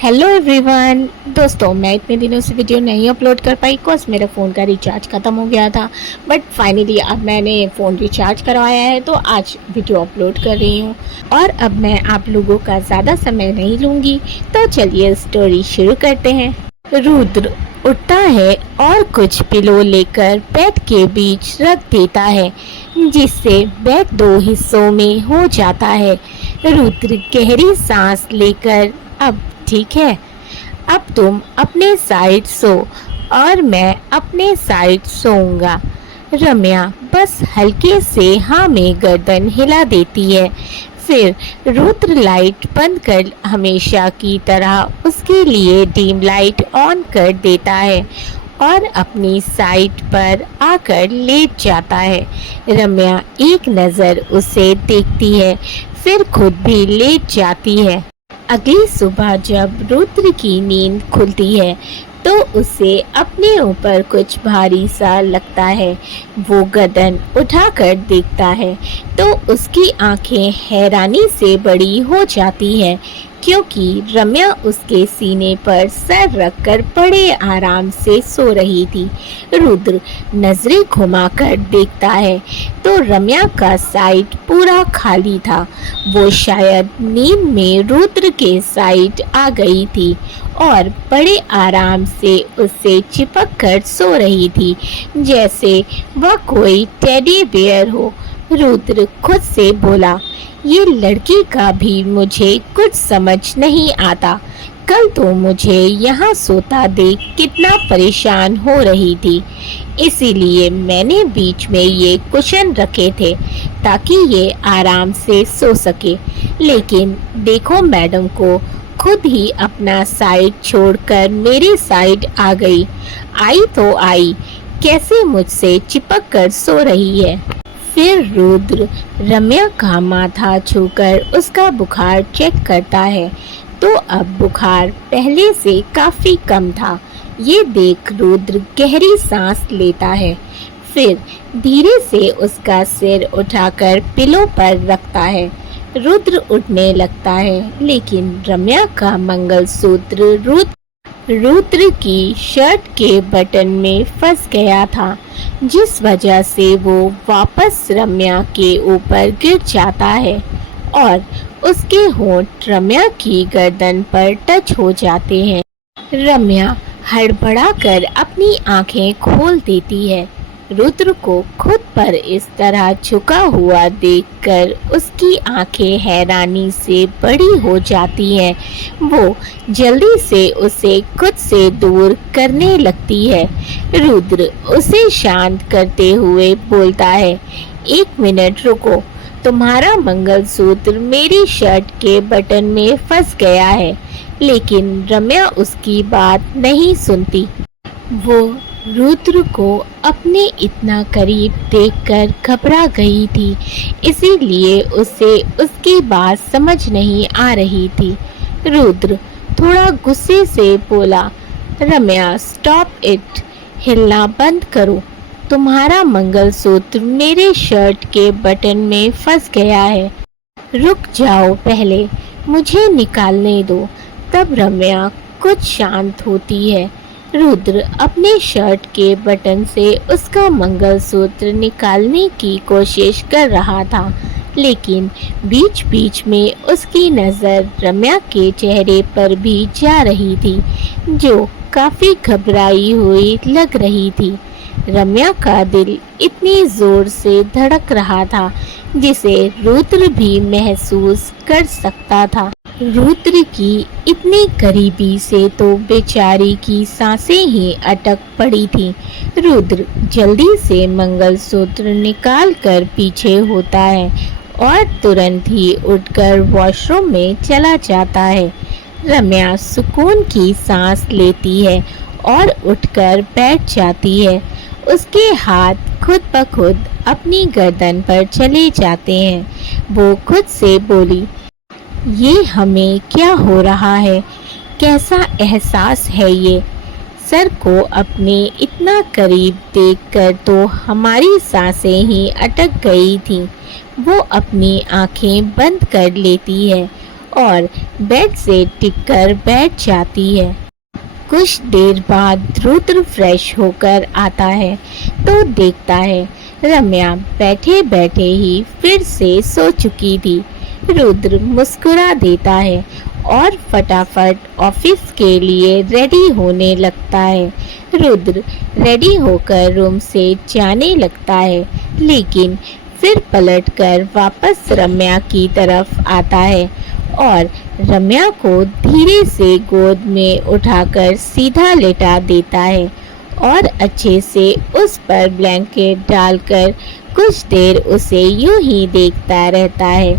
Hello everyone. दोस्तों, मैं इतने दिनों से वीडियो नहीं अपलोड कर पाई बिकॉज मेरा फ़ोन का रिचार्ज ख़त्म हो गया था। बट फाइनली अब मैंने फ़ोन रिचार्ज करवाया है तो आज वीडियो अपलोड कर रही हूँ। और अब मैं आप लोगों का ज़्यादा समय नहीं लूँगी, तो चलिए स्टोरी शुरू करते हैं। रुद्र उठता है और कुछ पिलो लेकर बेड के बीच रख देता है, जिससे बेड दो हिस्सों में हो जाता है। रुद्र गहरी सांस लेकर, अब ठीक है, अब तुम अपने साइड सो और मैं अपने साइड सोऊंगा। रम्या बस हल्के से हाँ में गर्दन हिला देती है। फिर रुद्र लाइट बंद कर हमेशा की तरह उसके लिए डीम लाइट ऑन कर देता है और अपनी साइड पर आकर लेट जाता है। रम्या एक नज़र उसे देखती है, फिर खुद भी लेट जाती है। अगली सुबह जब रुद्र की नींद खुलती है तो उसे अपने ऊपर कुछ भारी सा लगता है। वो गर्दन उठाकर देखता है तो उसकी आंखें हैरानी से बड़ी हो जाती हैं, क्योंकि रम्या उसके सीने पर सर रखकर बड़े आराम से सो रही थी। रुद्र नजरें घुमाकर देखता है तो रम्या का साइड पूरा खाली था। वो शायद नींद में रुद्र के साइड आ गई थी और बड़े आराम से उससे चिपक कर सो रही थी, जैसे वह कोई टेडी बेयर हो। रुद्र खुद से बोला, ये लड़की का भी मुझे कुछ समझ नहीं आता। कल तो मुझे यहाँ सोता देख कितना परेशान हो रही थी, इसीलिए मैंने बीच में ये कुशन रखे थे ताकि ये आराम से सो सके। लेकिन देखो, मैडम को खुद ही अपना साइड छोड़कर मेरी साइड आ गई। आई तो आई, कैसे मुझसे चिपक कर सो रही है। फिर रुद्र रम्या का माथा छूकर उसका बुखार चेक करता है तो अब बुखार पहले से काफ़ी कम था। ये देख रुद्र गहरी सांस लेता है, फिर धीरे से उसका सिर उठाकर पिलो पर रखता है। रुद्र उठने लगता है, लेकिन रम्या का मंगलसूत्र रुद्र की शर्ट के बटन में फंस गया था, जिस वजह से वो वापस रम्या के ऊपर गिर जाता है और उसके होंठ रम्या की गर्दन पर टच हो जाते हैं। रम्या हड़बड़ाकर अपनी आंखें खोल देती है। रुद्र को खुद पर इस तरह झुका हुआ देखकर उसकी आंखें हैरानी से बड़ी हो जाती हैं। वो जल्दी से उसे खुद से दूर करने लगती है। रुद्र उसे शांत करते हुए बोलता है, एक मिनट रुको, तुम्हारा मंगलसूत्र मेरी शर्ट के बटन में फंस गया है। लेकिन रम्या उसकी बात नहीं सुनती। वो रुद्र को अपने इतना करीब देखकर घबरा गई थी, इसीलिए उसे उसकी बात समझ नहीं आ रही थी। रुद्र थोड़ा गुस्से से बोला, रम्या स्टॉप इट, हिलना बंद करो। तुम्हारा मंगलसूत्र मेरे शर्ट के बटन में फंस गया है। रुक जाओ, पहले मुझे निकालने दो। तब रम्या कुछ शांत होती है। रुद्र अपने शर्ट के बटन से उसका मंगलसूत्र निकालने की कोशिश कर रहा था, लेकिन बीच बीच में उसकी नज़र रम्या के चेहरे पर भी जा रही थी, जो काफ़ी घबराई हुई लग रही थी। रम्या का दिल इतनी ज़ोर से धड़क रहा था जिसे रुद्र भी महसूस कर सकता था। रुद्र की इतनी करीबी से तो बेचारी की सांसें ही अटक पड़ी थी। रुद्र जल्दी से मंगलसूत्र निकाल कर पीछे होता है और तुरंत ही उठकर वॉशरूम में चला जाता है। रम्या सुकून की सांस लेती है और उठकर बैठ जाती है। उसके हाथ खुद ब खुद अपनी गर्दन पर चले जाते हैं। वो खुद से बोली, ये हमें क्या हो रहा है, कैसा एहसास है ये। सर को अपने इतना करीब देखकर तो हमारी सांसें ही अटक गई थीं। वो अपनी आंखें बंद कर लेती है और बेड से टिककर बैठ जाती है। कुछ देर बाद रुद्र फ्रेश होकर आता है तो देखता है रम्या बैठे बैठे ही फिर से सो चुकी थी। रुद्र मुस्कुरा देता है और फटाफट ऑफिस के लिए रेडी होने लगता है। रुद्र रेडी होकर रूम से जाने लगता है, लेकिन फिर पलटकर वापस रम्या की तरफ आता है और रम्या को धीरे से गोद में उठाकर सीधा लेटा देता है और अच्छे से उस पर ब्लैंकेट डालकर कुछ देर उसे यूं ही देखता रहता है।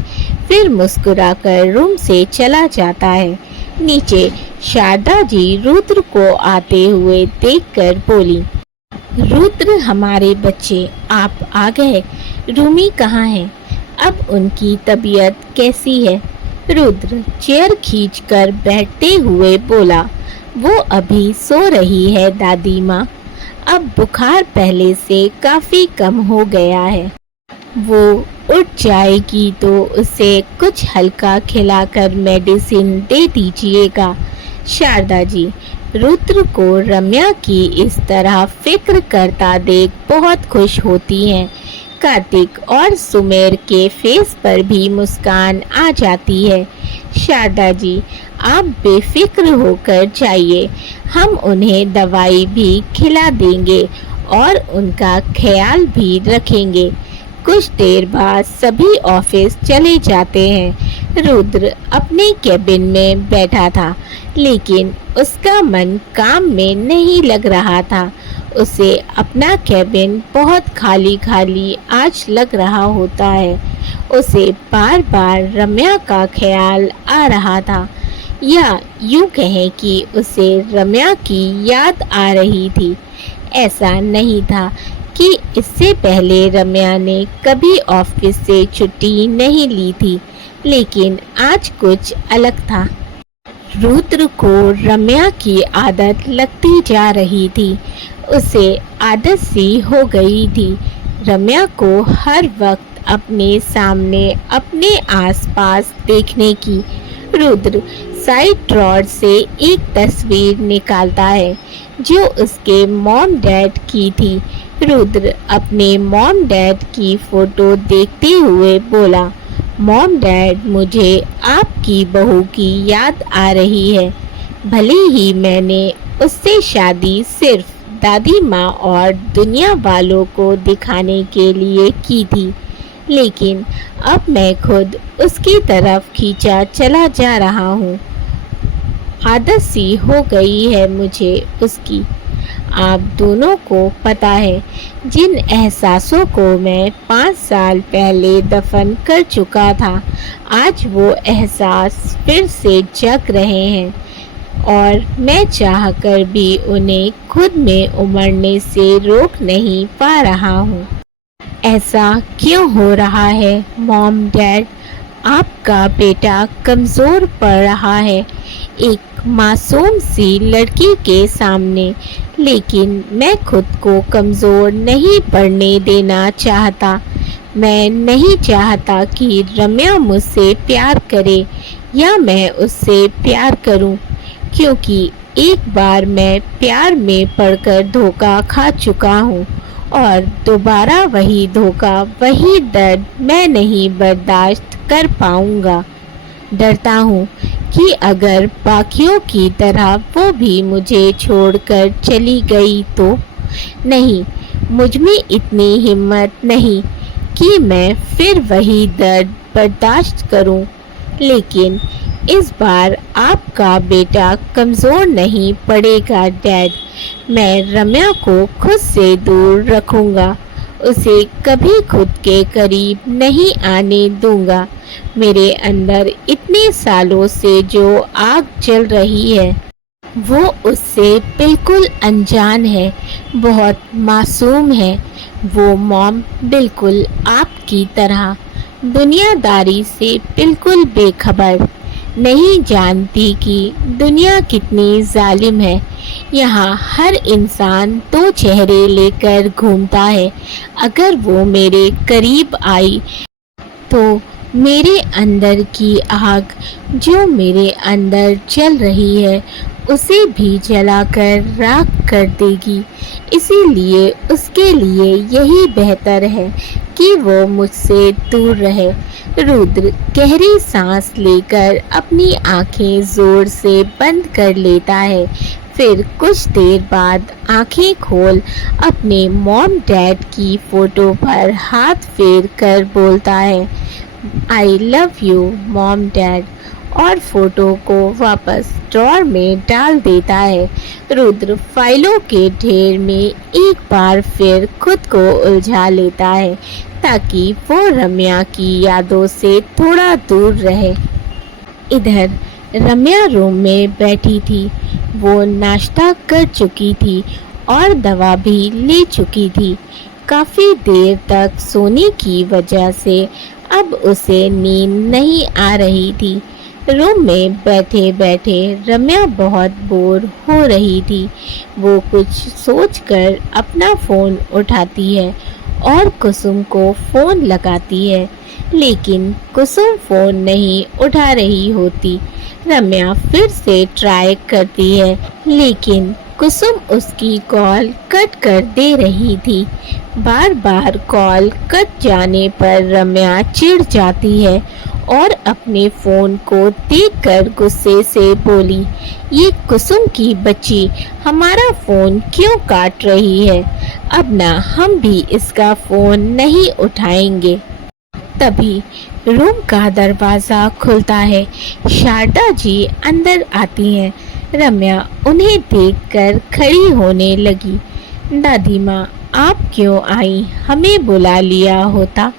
फिर मुस्कुराकर रूम से चला जाता है। नीचे शारदा जी रुद्र को आते हुए देखकर बोली, रुद्र हमारे बच्चे आप आ गए, रूमी कहाँ है? अब उनकी तबीयत कैसी है? रुद्र चेयर खींचकर बैठते हुए बोला, वो अभी सो रही है दादी माँ, अब बुखार पहले से काफ़ी कम हो गया है। वो उठ जाएगी तो उसे कुछ हल्का खिलाकर मेडिसिन दे दीजिएगा। शारदा जी रुद्र को रम्या की इस तरह फिक्र करता देख बहुत खुश होती हैं। कार्तिक और सुमेर के फेस पर भी मुस्कान आ जाती है। शारदा जी आप बेफिक्र होकर जाइए, हम उन्हें दवाई भी खिला देंगे और उनका ख्याल भी रखेंगे। कुछ देर बाद सभी ऑफिस चले जाते हैं। रुद्र अपने कैबिन में बैठा था, लेकिन उसका मन काम में नहीं लग रहा था। उसे अपना कैबिन बहुत खाली खाली आज लग रहा होता है। उसे बार बार रम्या का ख्याल आ रहा था, या यूं कहें कि उसे रम्या की याद आ रही थी। ऐसा नहीं था कि इससे पहले रम्या ने कभी ऑफिस से छुट्टी नहीं ली थी, लेकिन आज कुछ अलग था। रुद्र को रम्या की आदत लगती जा रही थी। उसे आदत सी हो गई थी रम्या को हर वक्त अपने सामने अपने आसपास देखने की। रुद्र साइड ड्रॉर से एक तस्वीर निकालता है जो उसके मॉम डैड की थी। रुद्र अपने मॉम डैड की फोटो देखते हुए बोला, मॉम डैड मुझे आपकी बहू की याद आ रही है। भले ही मैंने उससे शादी सिर्फ दादी माँ और दुनिया वालों को दिखाने के लिए की थी, लेकिन अब मैं खुद उसकी तरफ खींचा चला जा रहा हूँ। आदत सी हो गई है मुझे उसकी। आप दोनों को पता है जिन एहसासों को मैं 5 साल पहले दफन कर चुका था, आज वो एहसास फिर से जग रहे हैं और मैं चाहकर भी उन्हें खुद में उमड़ने से रोक नहीं पा रहा हूँ। ऐसा क्यों हो रहा है मॉम डैड? आपका बेटा कमज़ोर पड़ रहा है एक मासूम सी लड़की के सामने, लेकिन मैं खुद को कमज़ोर नहीं पड़ने देना चाहता। मैं नहीं चाहता कि रम्या मुझसे प्यार करे या मैं उससे प्यार करूं, क्योंकि एक बार मैं प्यार में पड़कर धोखा खा चुका हूं और दोबारा वही धोखा, वही दर्द मैं नहीं बर्दाश्त कर पाऊंगा। डरता हूँ कि अगर बाकियों की तरह वो भी मुझे छोड़कर चली गई तो। नहीं, मुझ में इतनी हिम्मत नहीं कि मैं फिर वही दर्द बर्दाश्त करूं। लेकिन इस बार आपका बेटा कमज़ोर नहीं पड़ेगा डैड। मैं रम्या को खुद से दूर रखूंगा, उसे कभी खुद के करीब नहीं आने दूंगा। मेरे अंदर इतने सालों से जो आग जल रही है वो उससे बिल्कुल अनजान है, बहुत मासूम है। वो मॉम बिल्कुल आपकी तरह दुनियादारी से बिल्कुल बेखबर, नहीं जानती कि दुनिया कितनी जालिम है। यहाँ हर इंसान 2 चेहरे लेकर घूमता है। अगर वो मेरे करीब आई तो मेरे अंदर की आग जो मेरे अंदर जल रही है उसे भी जलाकर राख कर देगी। इसीलिए उसके लिए यही बेहतर है कि वो मुझसे दूर रहे। रुद्र गहरी सांस लेकर अपनी आंखें जोर से बंद कर लेता है। फिर कुछ देर बाद आंखें खोल अपने मॉम डैड की फोटो पर हाथ फेर कर बोलता है, I love you mom dad, और फोटो को वापस ड्रॉर में डाल देता है। रुद्र फाइलों के ढेर में एक बार फिर खुद को उलझा लेता है ताकि वो रम्या की यादों से थोड़ा दूर रहे। इधर रम्या रूम में बैठी थी। वो नाश्ता कर चुकी थी और दवा भी ले चुकी थी। काफ़ी देर तक सोने की वजह से अब उसे नींद नहीं आ रही थी। रूम में बैठे बैठे रम्या बहुत बोर हो रही थी। वो कुछ सोचकर अपना फ़ोन उठाती है और कुसुम को फ़ोन लगाती है, लेकिन कुसुम फ़ोन नहीं उठा रही होती। रम्या फिर से ट्राई करती है, लेकिन कुसुम उसकी कॉल कट कर दे रही थी। बार बार कॉल कट जाने पर रम्या चिढ़ जाती है और अपने फ़ोन को देखकर गुस्से से बोली, ये कुसुम की बच्ची हमारा फ़ोन क्यों काट रही है? अब ना हम भी इसका फ़ोन नहीं उठाएंगे। तभी रूम का दरवाज़ा खुलता है। शारदा जी अंदर आती हैं। रम्या उन्हें देखकर खड़ी होने लगी। दादी माँ, आप क्यों आई? हमें बुला लिया होता।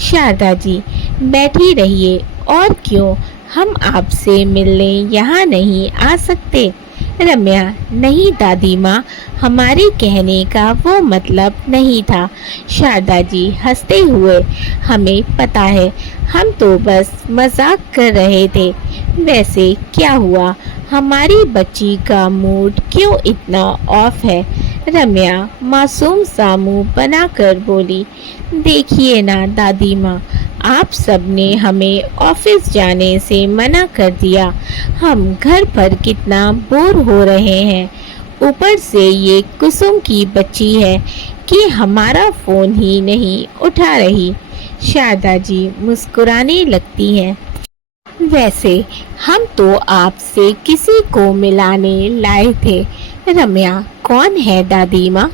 शारदा जी बैठी रहिए, और क्यों, हम आपसे मिलने यहाँ नहीं आ सकते? रम्या, नहीं दादी माँ, हमारे कहने का वो मतलब नहीं था। शारदा जी हंसते हुए, हमें पता है, हम तो बस मजाक कर रहे थे। वैसे क्या हुआ? हमारी बच्ची का मूड क्यों इतना ऑफ है? रम्या मासूम सा मुंह बनाकर बोली, देखिए ना दादी माँ, आप सबने हमें ऑफिस जाने से मना कर दिया। हम घर पर कितना बोर हो रहे हैं। ऊपर से ये कुसुम की बच्ची है कि हमारा फ़ोन ही नहीं उठा रही। शारदा जी मुस्कुराने लगती हैं। वैसे हम तो आपसे किसी को मिलाने लाए थे। रम्या, कौन है दादी माँ?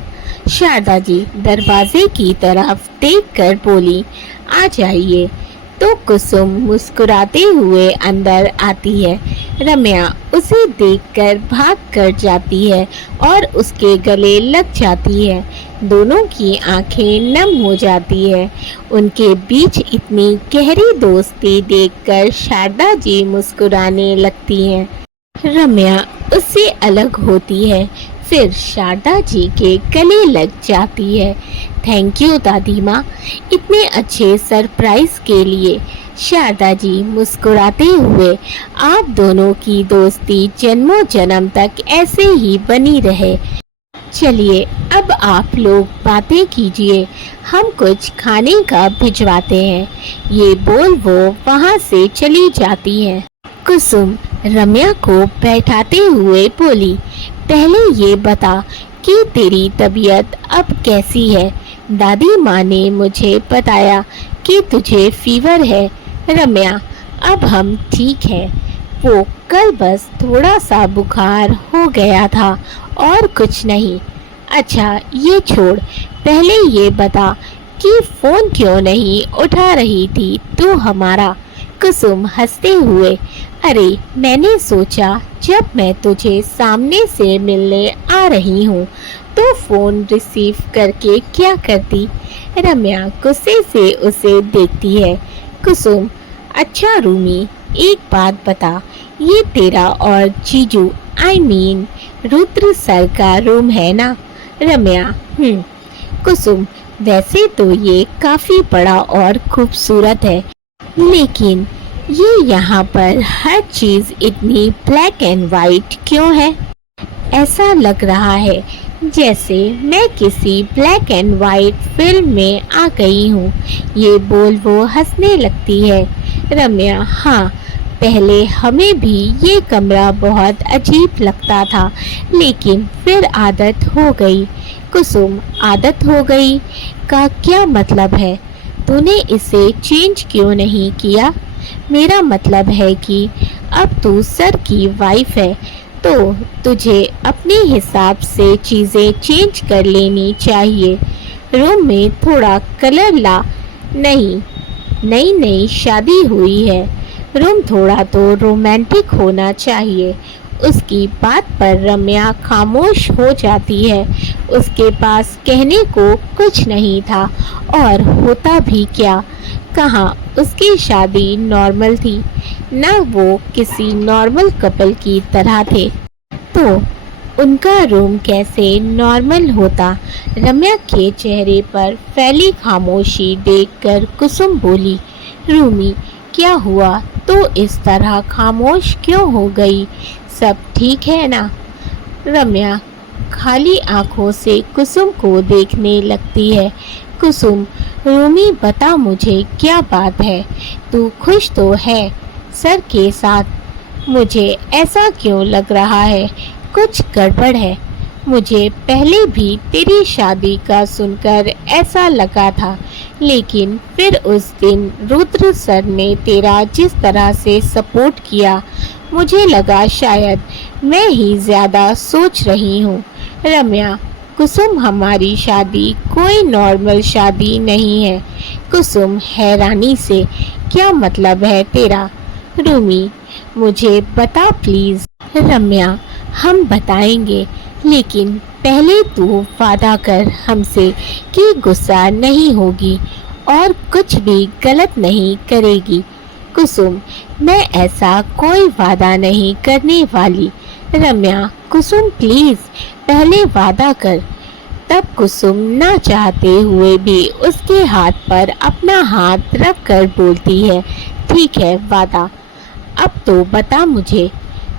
शारदा जी दरवाजे की तरफ देखकर बोली, आ जाइए। तो कुसुम मुस्कुराते हुए अंदर आती है। रम्या उसे देखकर भाग कर जाती है और उसके गले लग जाती है। दोनों की आंखें नम हो जाती है। उनके बीच इतनी गहरी दोस्ती देखकर शारदा जी मुस्कुराने लगती हैं। रम्या उससे अलग होती है, फिर शारदा जी के गले लग जाती है। थैंक यू दादी माँ, इतने अच्छे सरप्राइज के लिए। शारदा जी मुस्कुराते हुए, आप दोनों की दोस्ती जन्मों जन्म तक ऐसे ही बनी रहे। चलिए अब आप लोग बातें कीजिए, हम कुछ खाने का भिजवाते हैं। ये बोल वो वहाँ से चली जाती है। कुसुम रम्या को बैठाते हुए बोली, पहले ये बता कि तेरी तबीयत अब कैसी है? दादी माँ ने मुझे बताया कि तुझे फीवर है। रम्या, अब हम ठीक हैं। वो कल बस थोड़ा सा बुखार हो गया था और कुछ नहीं। अच्छा ये छोड़, पहले ये बता कि फ़ोन क्यों नहीं उठा रही थी तू हमारा? कुसुम हंसते हुए, अरे मैंने सोचा जब मैं तुझे सामने से मिलने आ रही हूँ तो फ़ोन रिसीव करके क्या करती। रम्या गुस्से से उसे देखती है। कुसुम, अच्छा रूमी, एक बात बता, ये तेरा और जीजू आई मीन रुद्र सर का रूम है ना? रम्या, कुसुम, वैसे तो ये काफ़ी बड़ा और खूबसूरत है, लेकिन ये यहाँ पर हर चीज़ इतनी ब्लैक एंड वाइट क्यों है? ऐसा लग रहा है जैसे मैं किसी ब्लैक एंड वाइट फिल्म में आ गई हूँ। ये बोल वो हंसने लगती है। रम्या, हाँ, पहले हमें भी ये कमरा बहुत अजीब लगता था, लेकिन फिर आदत हो गई। कुसुम, आदत हो गई का क्या मतलब है? तूने इसे चेंज क्यों नहीं किया? मेरा मतलब है कि अब तू सर की वाइफ है, तो तुझे अपने हिसाब से चीज़ें चेंज कर लेनी चाहिए। रूम में थोड़ा कलर ला। नहीं, नई नई शादी हुई है, रूम थोड़ा तो रोमांटिक होना चाहिए। उसकी बात पर रम्या खामोश हो जाती है। उसके पास कहने को कुछ नहीं था, और होता भी क्या। कहाँ उसकी शादी नॉर्मल थी, ना वो किसी नॉर्मल कपल की तरह थे। तो उनका रूम कैसे नॉर्मल होता? रम्या के चेहरे पर फैली खामोशी देखकर कुसुम बोली, रूमी, क्या हुआ? तो इस तरह खामोश क्यों हो गई? सब ठीक है ना? रम्या खाली आंखों से कुसुम को देखने लगती है। कुसुम, रूमी, बता मुझे क्या बात है? तू खुश तो है सर के साथ? मुझे ऐसा क्यों लग रहा है कुछ गड़बड़ है। मुझे पहले भी तेरी शादी का सुनकर ऐसा लगा था, लेकिन फिर उस दिन रुद्र सर ने तेरा जिस तरह से सपोर्ट किया, मुझे लगा शायद मैं ही ज़्यादा सोच रही हूँ। रम्या, कुसुम, हमारी शादी कोई नॉर्मल शादी नहीं है। कुसुम हैरानी से, क्या मतलब है तेरा? रूमी, मुझे बता प्लीज़। रम्या, हम बताएंगे, लेकिन पहले तू वादा कर हमसे कि गुस्सा नहीं होगी और कुछ भी गलत नहीं करेगी। कुसुम, मैं ऐसा कोई वादा नहीं करने वाली। रम्या, कुसुम प्लीज़, पहले वादा कर। तब कुसुम ना चाहते हुए भी उसके हाथ पर अपना हाथ रख कर बोलती है, ठीक है, वादा। अब तो बता मुझे।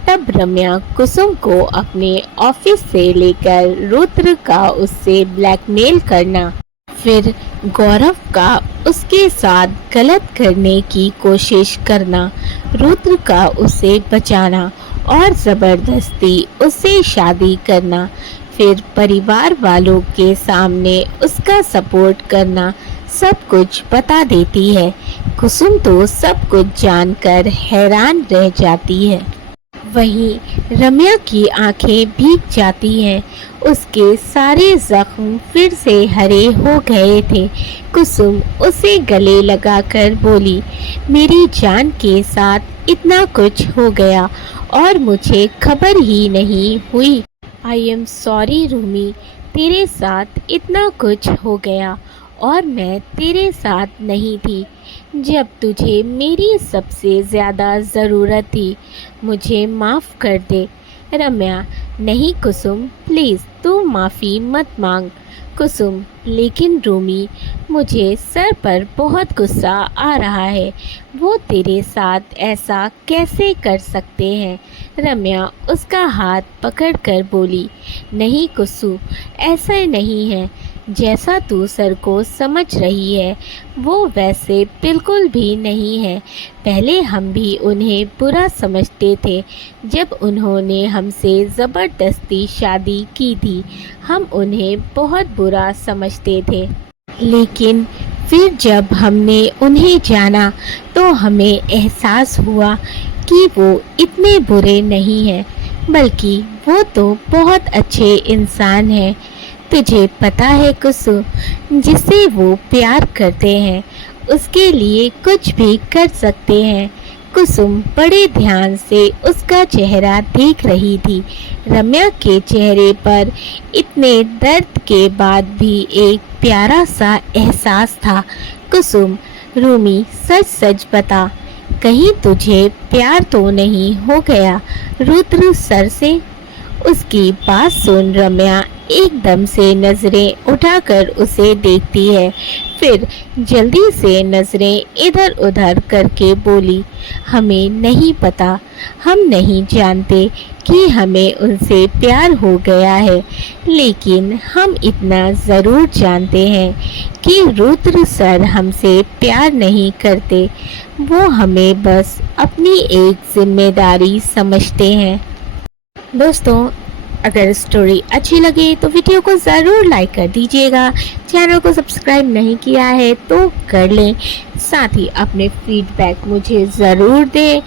तब रम्या कुसुम को अपने ऑफिस से लेकर रुद्र का उससे ब्लैकमेल करना, फिर गौरव का उसके साथ गलत करने की कोशिश करना, रुद्र का उसे बचाना और ज़बरदस्ती उससे शादी करना, फिर परिवार वालों के सामने उसका सपोर्ट करना, सब कुछ बता देती है। कुसुम तो सब कुछ जानकर हैरान रह जाती है। वहीं रम्या की आंखें भीग जाती हैं। उसके सारे जख्म फिर से हरे हो गए थे। कुसुम उसे गले लगाकर बोली, मेरी जान के साथ इतना कुछ हो गया और मुझे खबर ही नहीं हुई। आई एम सॉरी रूमी, तेरे साथ इतना कुछ हो गया और मैं तेरे साथ नहीं थी जब तुझे मेरी सबसे ज़्यादा ज़रूरत थी। मुझे माफ़ कर दे। रम्या, नहीं कुसुम, प्लीज़ तू माफ़ी मत मांग। कुसुम, लेकिन रूमी, मुझे सर पर बहुत गुस्सा आ रहा है। वो तेरे साथ ऐसा कैसे कर सकते हैं? रम्या उसका हाथ पकड़कर बोली, नहीं कुसु, ऐसा नहीं है। जैसा तू सर को समझ रही है वो वैसे बिल्कुल भी नहीं है। पहले हम भी उन्हें बुरा समझते थे जब उन्होंने हमसे ज़बरदस्ती शादी की थी। हम उन्हें बहुत बुरा समझते थे, लेकिन फिर जब हमने उन्हें जाना तो हमें एहसास हुआ कि वो इतने बुरे नहीं हैं, बल्कि वो तो बहुत अच्छे इंसान हैं। तुझे पता है कुसु, जिसे वो प्यार करते हैं उसके लिए कुछ भी कर सकते हैं। कुसुम बड़े ध्यान से उसका चेहरा देख रही थी। रम्या के चेहरे पर इतने दर्द के बाद भी एक प्यारा सा एहसास था। कुसुम, रूमी, सच सच बता, कहीं तुझे प्यार तो नहीं हो गया रुद्र सर से? उसकी बात सुन रम्या एकदम से नज़रें उठाकर उसे देखती है, फिर जल्दी से नज़रें इधर उधर करके बोली, हमें नहीं पता, हम नहीं जानते कि हमें उनसे प्यार हो गया है, लेकिन हम इतना ज़रूर जानते हैं कि रुद्र सर हमसे प्यार नहीं करते, वो हमें बस अपनी एक जिम्मेदारी समझते हैं। दोस्तों, अगर स्टोरी अच्छी लगे तो वीडियो को ज़रूर लाइक कर दीजिएगा। चैनल को सब्सक्राइब नहीं किया है तो कर लें। साथ ही अपने फीडबैक मुझे ज़रूर दें।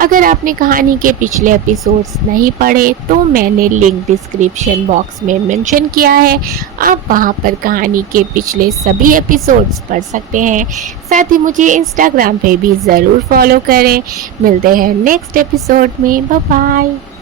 अगर आपने कहानी के पिछले एपिसोड्स नहीं पढ़े तो मैंने लिंक डिस्क्रिप्शन बॉक्स में मेंशन किया है, आप वहां पर कहानी के पिछले सभी एपिसोड्स पढ़ सकते हैं। साथ ही मुझे इंस्टाग्राम पे भी ज़रूर फॉलो करें। मिलते हैं नेक्स्ट एपिसोड में। Bye bye.